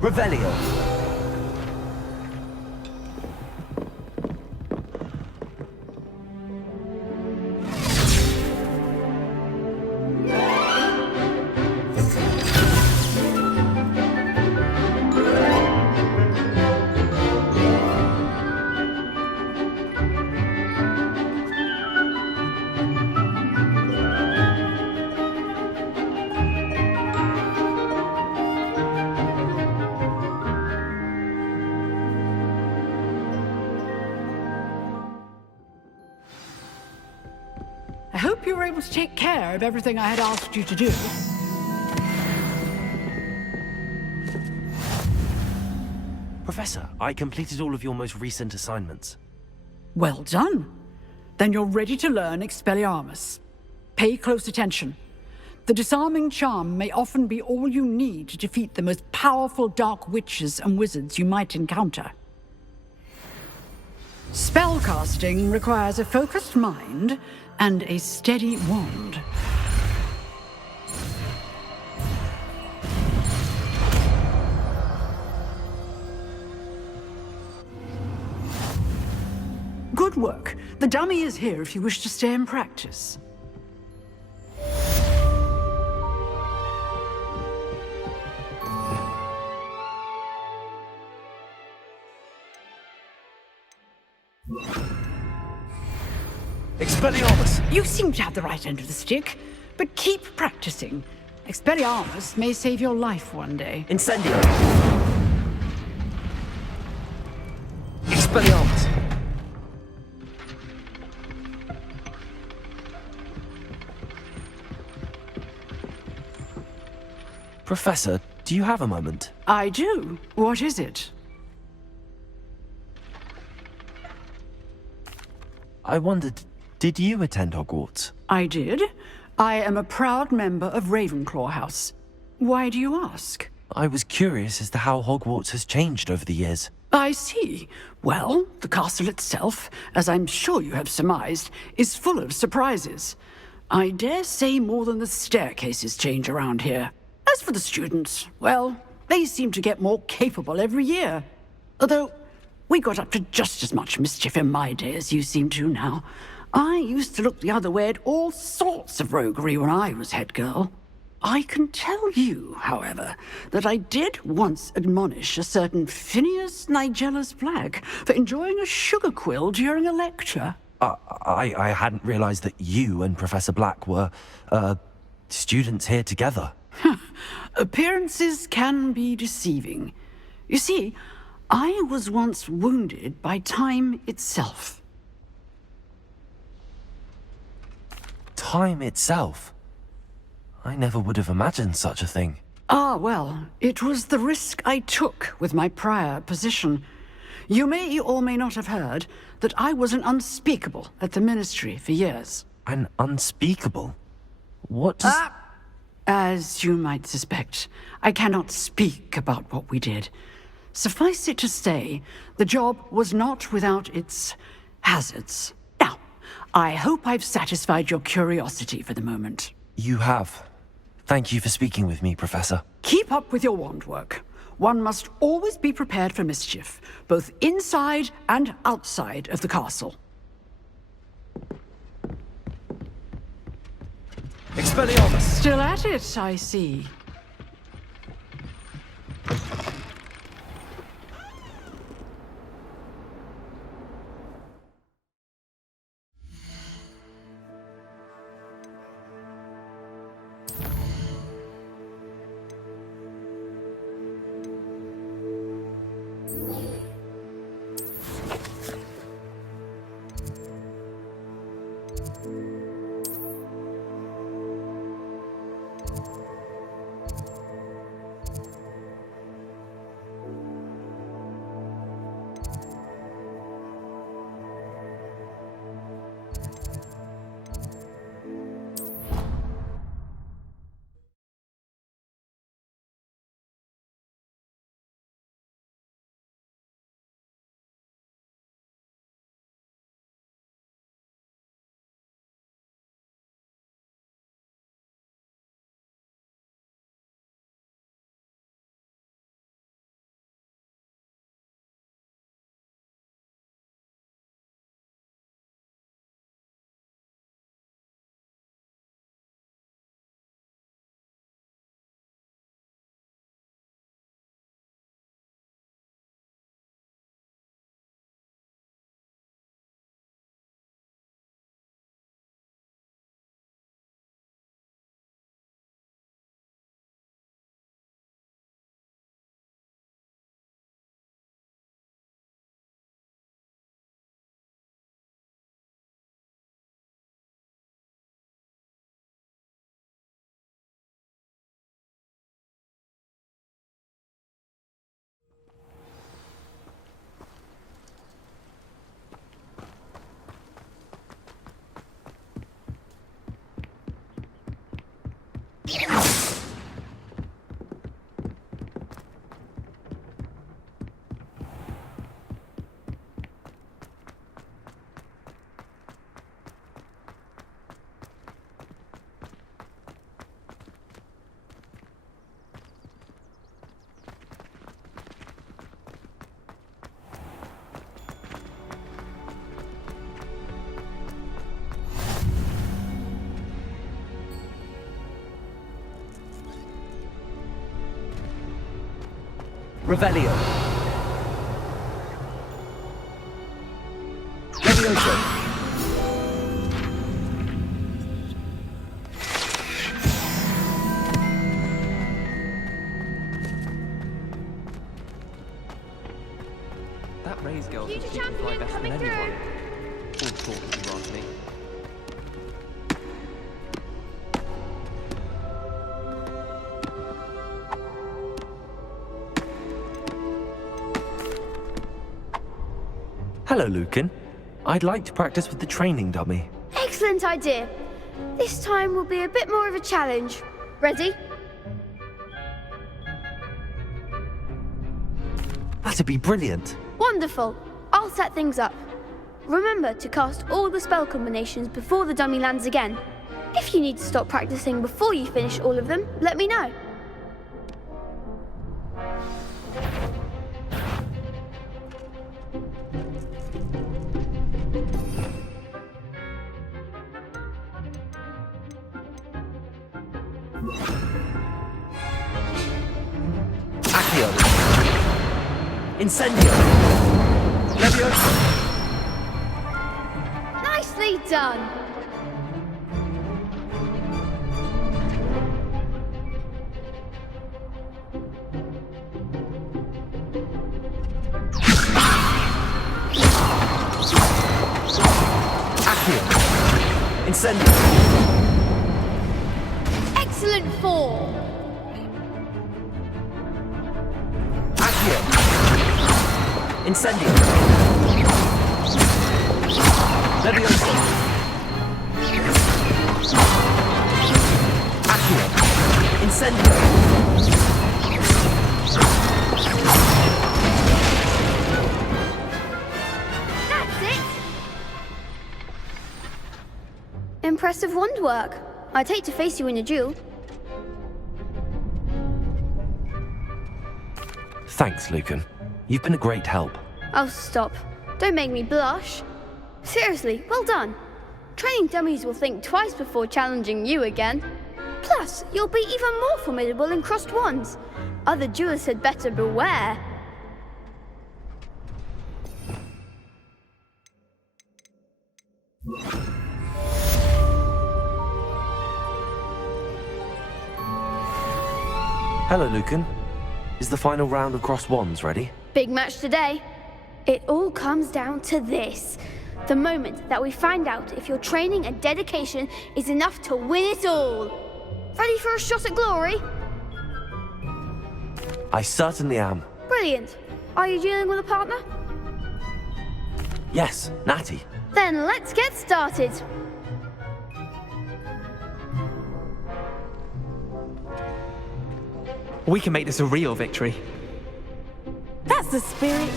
Revelio. I hope you were able to take care of everything I had asked you to do. Professor, I completed all of your most recent assignments. Well done. Then you're ready to learn Expelliarmus. Pay close attention. The disarming charm may often be all you need to defeat the most powerful dark witches and wizards you might encounter. Spellcasting requires a focused mind and a steady wand. Good work. The dummy is here if you wish to stay and practice. Expelliarmus! You seem to have the right end of the stick, but keep practicing. Expelliarmus may save your life one day. Incendio! Expelliarmus! Professor, do you have a moment? I do. What is it? I wondered, did you attend Hogwarts? I did. I am a proud member of Ravenclaw House. Why do you ask? I was curious as to how Hogwarts has changed over the years. I see. Well, the castle itself, as I'm sure you have surmised, is full of surprises. I dare say more than the staircases change around here. As for the students, well, they seem to get more capable every year. Although, we got up to just as much mischief in my day as you seem to now. I used to look the other way at all sorts of roguery when I was head girl. I can tell you, however, that I did once admonish a certain Phineas Nigellus Black for enjoying a sugar quill during a lecture. I hadn't realized that you and Professor Black were, students here together. Appearances can be deceiving. You see, I was once wounded by time itself. Time itself? I never would have imagined such a thing. Ah, well, it was the risk I took with my prior position. You may or may not have heard that I was an unspeakable at the Ministry for years. An unspeakable? What does... As you might suspect, I cannot speak about what we did. Suffice it to say, the job was not without its hazards. Now, I hope I've satisfied your curiosity for the moment. You have. Thank you for speaking with me, Professor. Keep up with your wand work. One must always be prepared for mischief, both inside and outside of the castle. Expelliarmus! Still at it, I see. Revelio. Levioso. That Raise girl Future thinks she can fly champion better than coming through. anyone. All talk, if you ask me. Hello, Lucan. I'd like to practice with the training dummy. Excellent idea. This time will be a bit more of a challenge. Ready? That'd be brilliant. Wonderful. I'll set things up. Remember to cast all the spell combinations before the dummy lands again. If you need to stop practicing before you finish all of them, let me know. Accio. Incendio. Levioso. Nicely done. Accio. Incendio. Excellent form. Accio. Incendio. Levioso. Accio. Incendio. That's it. Impressive wand work. I'd hate to face you in a duel. Thanks, Lucan. You've been a great help. Oh, stop. Don't make me blush. Seriously, well done. Training dummies will think twice before challenging you again. Plus, you'll be even more formidable in crossed wands. Other duelists had better beware. Hello, Lucan. Is the final round of crossed wands ready? Big match today. It all comes down to this. The moment that we find out if your training and dedication is enough to win it all. Ready for a shot at glory? I certainly am. Brilliant. Are you dealing with a partner? Yes, Natty. Then let's get started. We can make this a real victory. That's the spirit.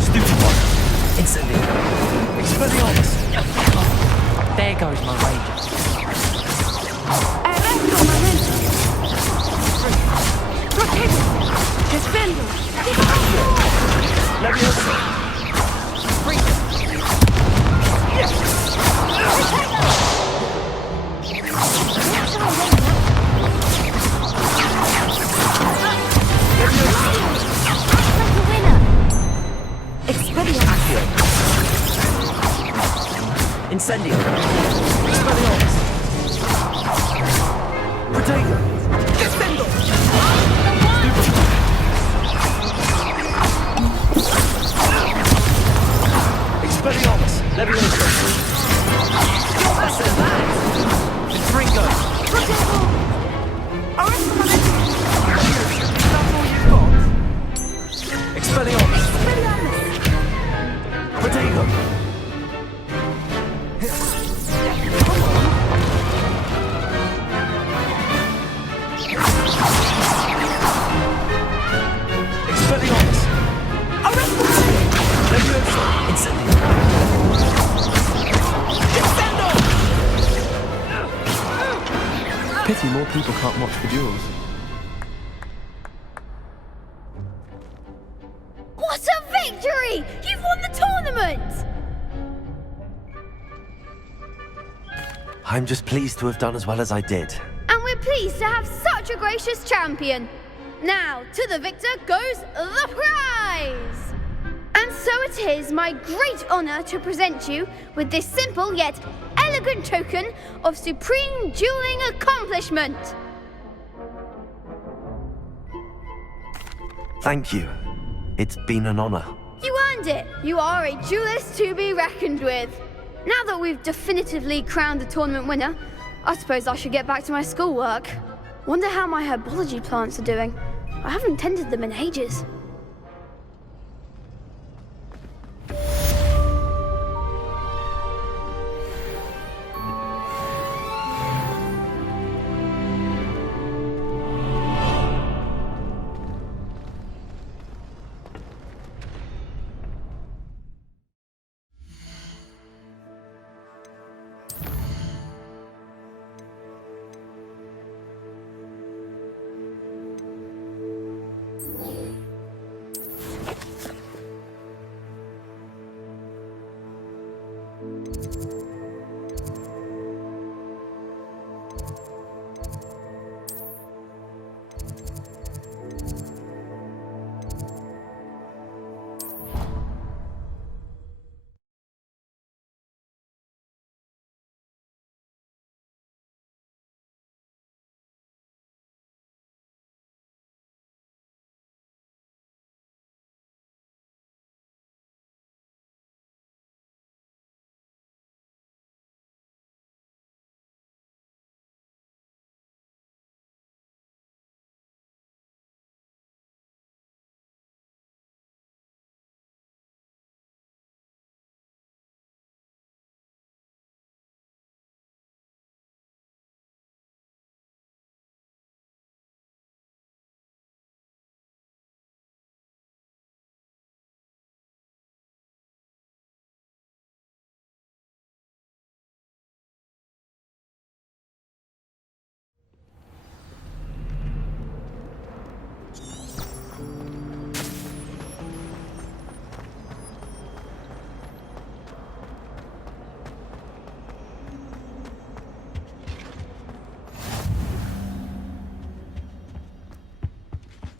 Stupid one. Incendio. Expelliarmus. There goes my wager. Arresto momento. Protejo. Defendo. Levioso. Expediente. Incendio. Expelliarmus. Protego. Defendo. Expelliarmus. Levioso. Fringo. Expelliarmus. Protego. Expelliarmus. Levioso. Incendio. Defendo. Pity more people can't watch the duels. What a victory! You've won the tournament! I'm just pleased to have done as well as I did. And we're pleased to have such a gracious champion. Now, to the victor goes the prize! And so it is my great honor to present you with this simple yet elegant token of supreme dueling accomplishment. Thank you. It's been an honor. You earned it. You are a duelist to be reckoned with. Now that we've definitively crowned the tournament winner, I suppose I should get back to my schoolwork. Wonder how my herbology plants are doing. I haven't tended them in ages.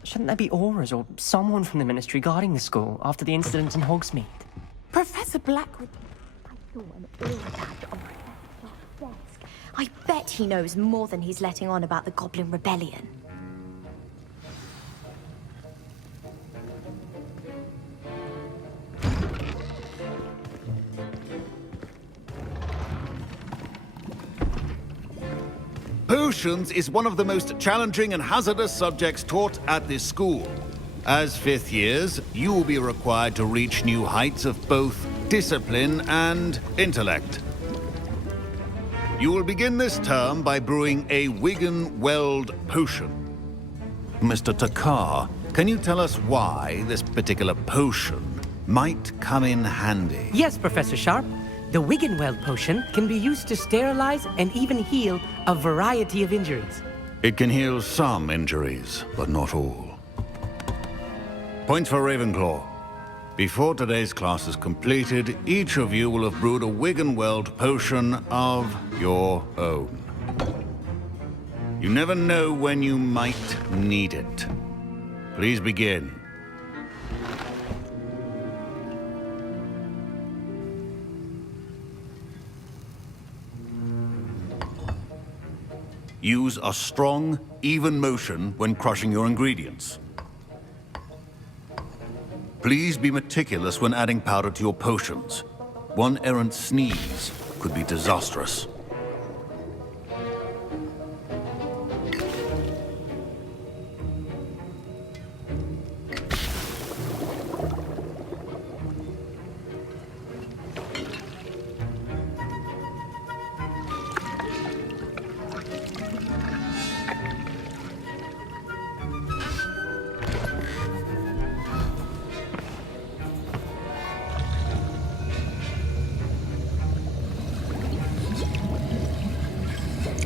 Shouldn't there be auras or someone from the Ministry guarding the school after the incident in Hogsmeade? Professor Blackwood. I saw an aura on Professor Black's desk. I bet he knows more than he's letting on about the Goblin Rebellion. Potions is one of the most challenging and hazardous subjects taught at this school. As fifth years, you will be required to reach new heights of both discipline and intellect. You will begin this term by brewing a Wigan-Weld potion. Mr. Takar, can you tell us why this particular potion might come in handy? Yes, Professor Sharp. The Wiggenweld potion can be used to sterilize and even heal a variety of injuries. It can heal some injuries, but not all. Point for Ravenclaw. Before today's class is completed, each of you will have brewed a Wiggenweld potion of your own. You never know when you might need it. Please begin. Use a strong, even motion when crushing your ingredients. Please be meticulous when adding powder to your potions. One errant sneeze could be disastrous.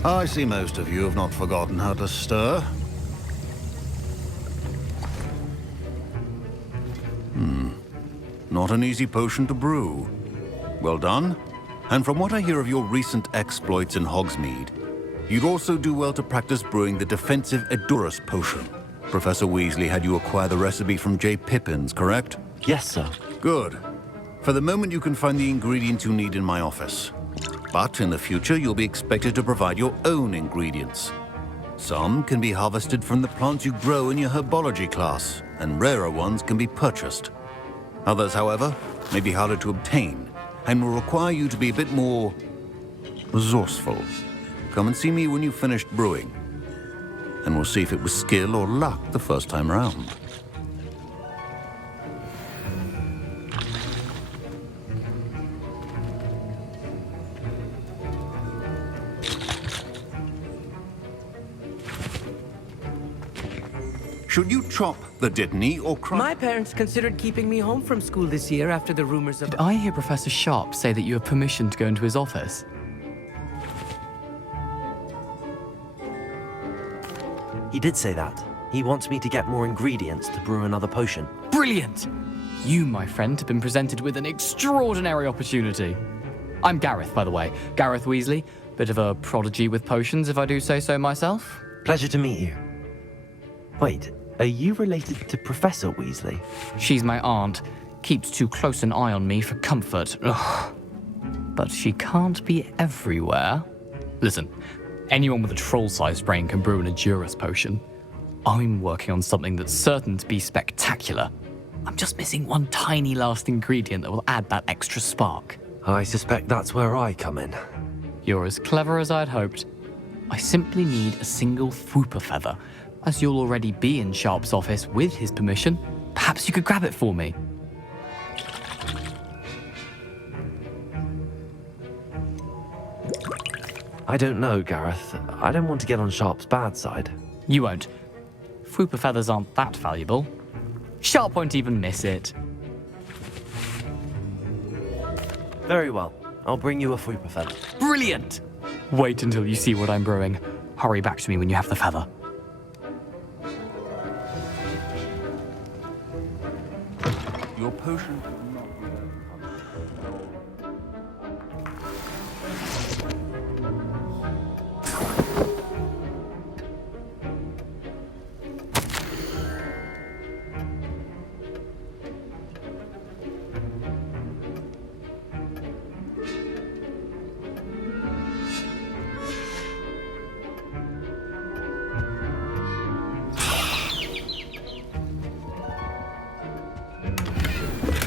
I see most of you have not forgotten how to stir. Not an easy potion to brew. Well done. And from what I hear of your recent exploits in Hogsmeade, you'd also do well to practice brewing the defensive Edurus potion. Professor Weasley had you acquire the recipe from J. Pippins, correct? Yes, sir. Good. For the moment, you can find the ingredients you need in my office. But in the future, you'll be expected to provide your own ingredients. Some can be harvested from the plants you grow in your herbology class, and rarer ones can be purchased. Others, however, may be harder to obtain, and will require you to be a bit more resourceful. Come and see me when you've finished brewing, and we'll see if it was skill or luck the first time around. Should you chop the Dittany or crush... My parents considered keeping me home from school this year after the rumors of... Did I hear Professor Sharp say that you have permission to go into his office? He did say that. He wants me to get more ingredients to brew another potion. Brilliant! You, my friend, have been presented with an extraordinary opportunity. I'm Gareth, by the way. Gareth Weasley. Bit of a prodigy with potions, if I do say so myself. Pleasure to meet you. Wait, are you related to Professor Weasley? She's my aunt. Keeps too close an eye on me for comfort. Ugh. But she can't be everywhere. Listen, anyone with a troll-sized brain can brew an Edurus potion. I'm working on something that's certain to be spectacular. I'm just missing one tiny last ingredient that will add that extra spark. I suspect that's where I come in. You're as clever as I'd hoped. I simply need a single Fwooper feather. As you'll already be in Sharp's office with his permission, perhaps you could grab it for me. I don't know, Gareth. I don't want to get on Sharp's bad side. You won't. Fwooper feathers aren't that valuable. Sharp won't even miss it. Very well. I'll bring you a Fwooper feather. Brilliant! Wait until you see what I'm brewing. Hurry back to me when you have the feather. Your potion...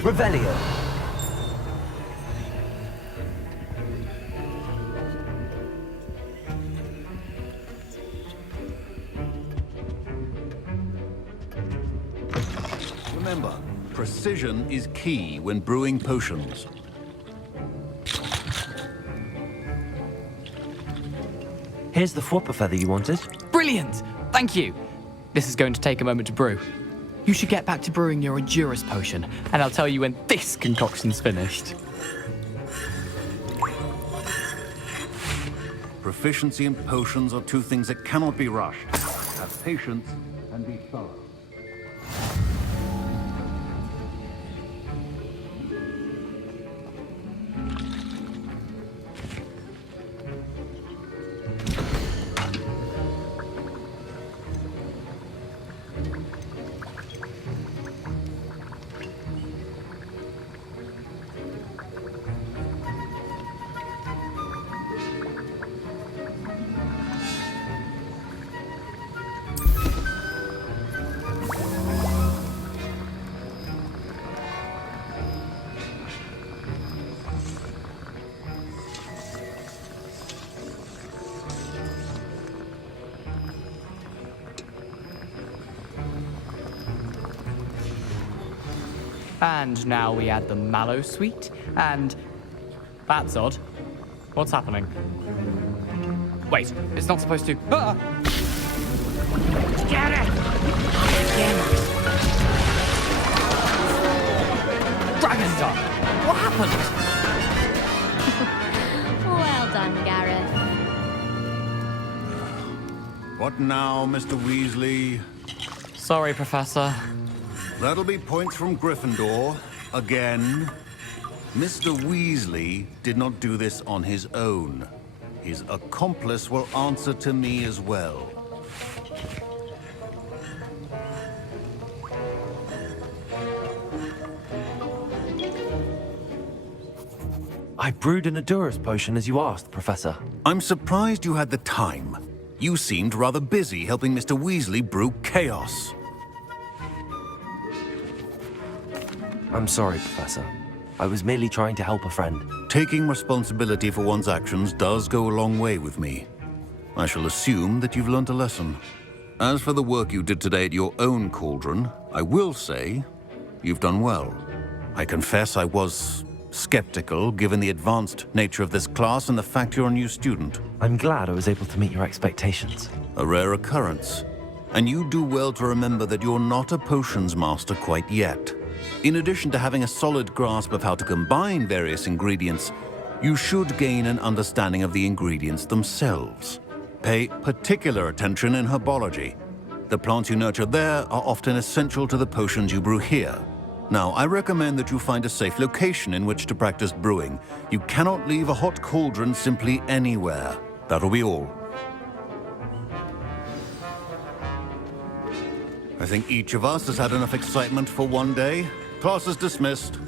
Revelio. Remember, precision is key when brewing potions. Here's the Fwooper feather you wanted. Brilliant! Thank you! This is going to take a moment to brew. You should get back to brewing your Edurus potion, and I'll tell you when this concoction's finished. Proficiency in potions are two things that cannot be rushed. Have patience and be thorough. And now we add the mallow sweet, and... That's odd. What's happening? Wait, it's not supposed to... Ah! Get it! Dragon Dog! What happened? Well done, Gareth. What now, Mr. Weasley? Sorry, Professor. That'll be points from Gryffindor. Again. Mr. Weasley did not do this on his own. His accomplice will answer to me as well. I brewed an Adurus potion as you asked, Professor. I'm surprised you had the time. You seemed rather busy helping Mr. Weasley brew chaos. I'm sorry, Professor. I was merely trying to help a friend. Taking responsibility for one's actions does go a long way with me. I shall assume that you've learnt a lesson. As for the work you did today at your own cauldron, I will say you've done well. I confess I was skeptical given the advanced nature of this class and the fact you're a new student. I'm glad I was able to meet your expectations. A rare occurrence. And you do well to remember that you're not a potions master quite yet. In addition to having a solid grasp of how to combine various ingredients, you should gain an understanding of the ingredients themselves. Pay particular attention in herbology. The plants you nurture there are often essential to the potions you brew here. Now, I recommend that you find a safe location in which to practice brewing. You cannot leave a hot cauldron simply anywhere. That'll be all. I think each of us has had enough excitement for one day. Class is dismissed.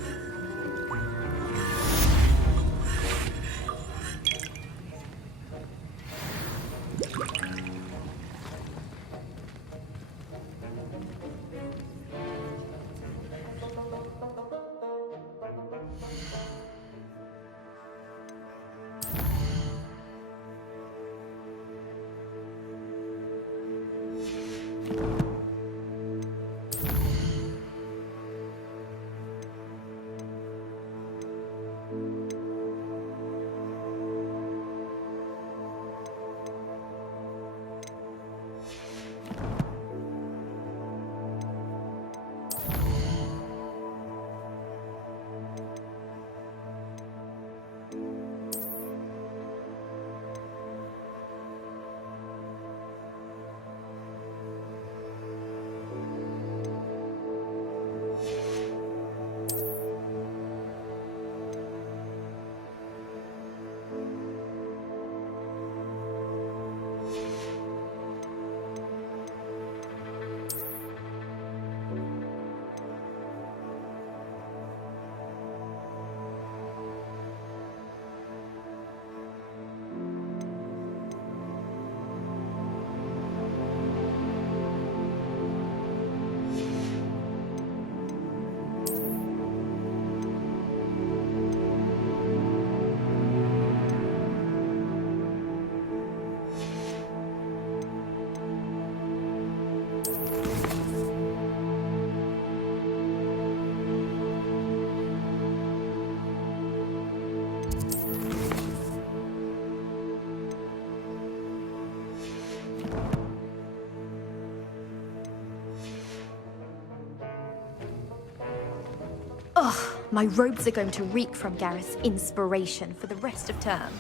Ugh, my robes are going to reek from Gareth's inspiration for the rest of term.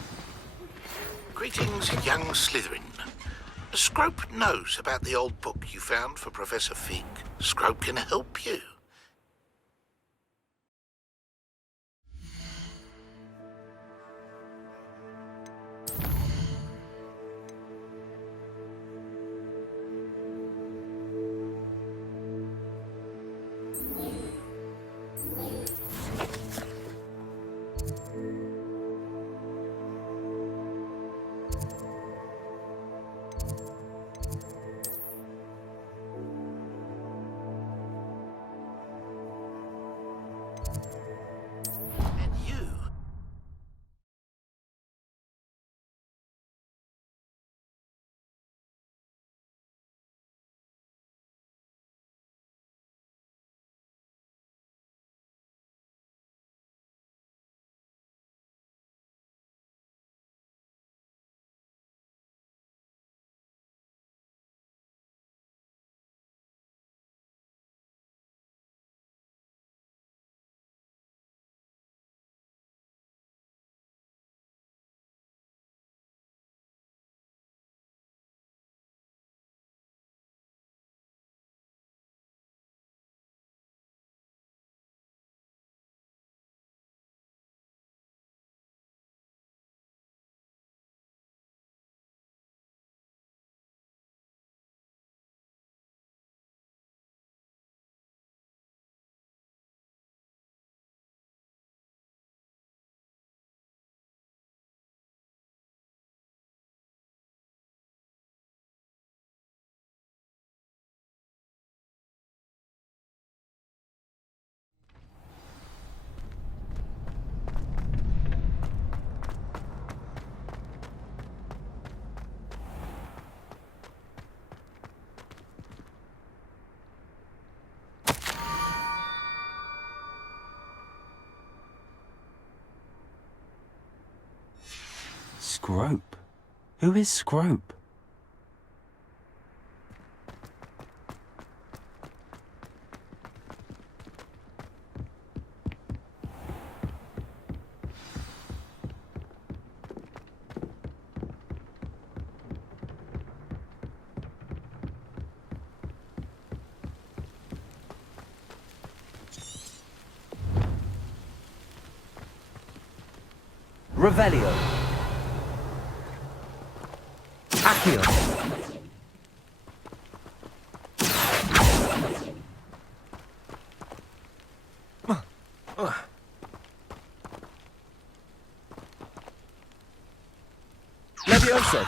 Greetings, young Slytherin. Scrope knows about the old book you found for Professor Fig. Scrope can help you. Scrope? Who is Scrope? Revelio. Accio. Levioso.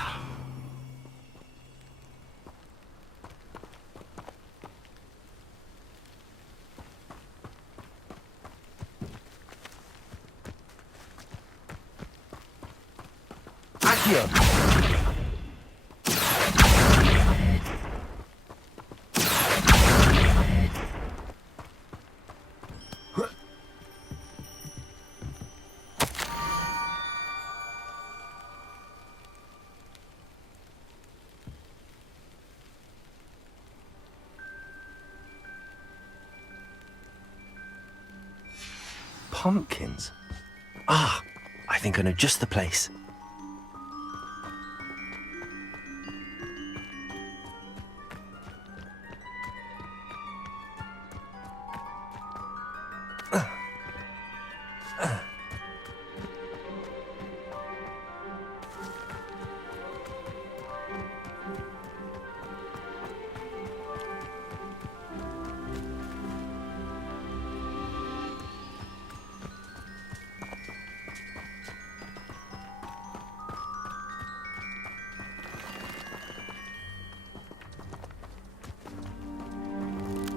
Accio. Pumpkins? Ah, I think I know just the place.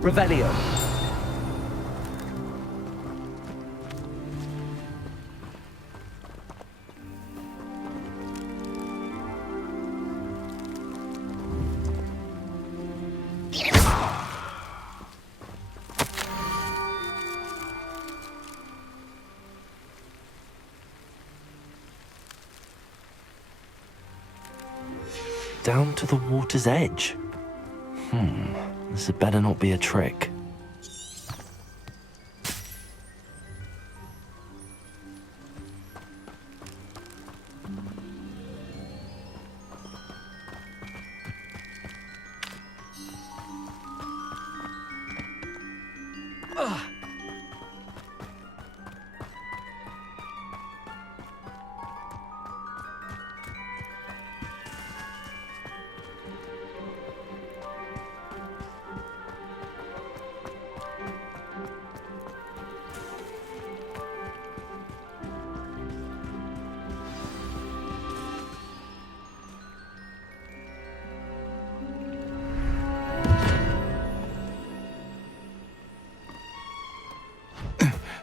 Revelio. Down to the water's edge. This had better not be a trick.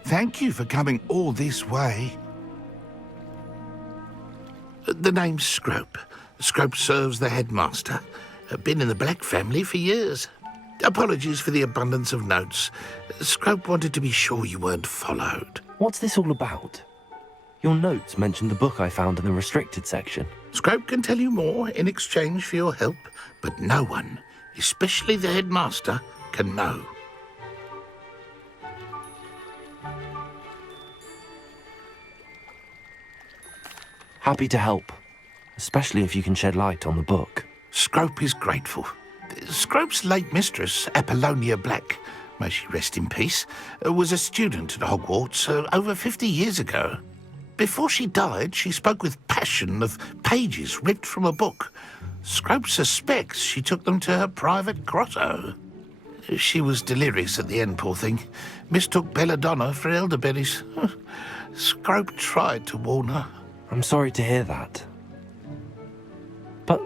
Thank you for coming all this way. The name's Scrope. Scrope serves the headmaster. Been in the Black family for years. Apologies for the abundance of notes. Scrope wanted to be sure you weren't followed. What's this all about? Your notes mentioned the book I found in the restricted section. Scrope can tell you more in exchange for your help, but no one, especially the headmaster, can know. Happy to help, especially if you can shed light on the book. Scrope is grateful. Scrope's late mistress, Apollonia Black, may she rest in peace, was a student at Hogwarts over 50 years ago. Before she died, she spoke with passion of pages ripped from a book. Scrope suspects she took them to her private grotto. She was delirious at the end, poor thing. Mistook belladonna for elderberries. Scrope tried to warn her. I'm sorry to hear that. But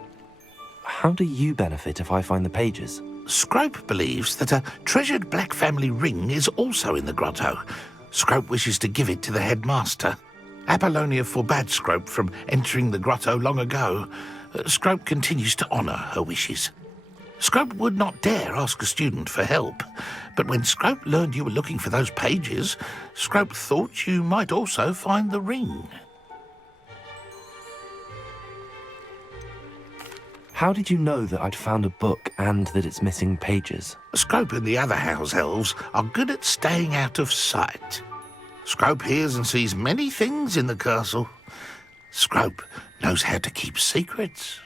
how do you benefit if I find the pages? Scrope believes that a treasured Black family ring is also in the grotto. Scrope wishes to give it to the headmaster. Apollonia forbade Scrope from entering the grotto long ago. Scrope continues to honour her wishes. Scrope would not dare ask a student for help, but when Scrope learned you were looking for those pages, Scrope thought you might also find the ring. How did you know that I'd found a book and that it's missing pages? Scrope and the other house elves are good at staying out of sight. Scrope hears and sees many things in the castle. Scrope knows how to keep secrets.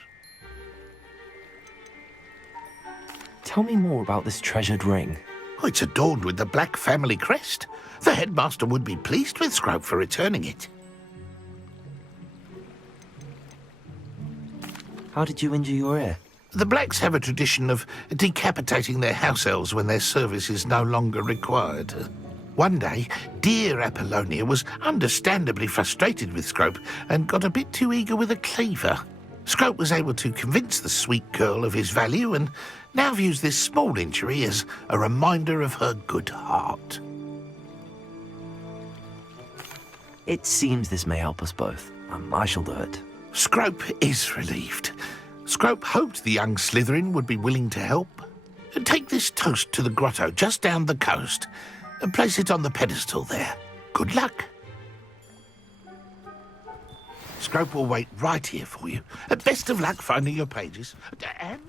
Tell me more about this treasured ring. Oh, it's adorned with the Black family crest. The headmaster would be pleased with Scrope for returning it. How did you injure your ear? The Blacks have a tradition of decapitating their house elves when their service is no longer required. One day, dear Apollonia was understandably frustrated with Scrope and got a bit too eager with a cleaver. Scrope was able to convince the sweet girl of his value and now views this small injury as a reminder of her good heart. It seems this may help us both. I shall do it. Scrope is relieved. Scrope hoped the young Slytherin would be willing to help. Take this toast to the grotto just down the coast and place it on the pedestal there. Good luck. Scrope will wait right here for you. Best of luck finding your pages. And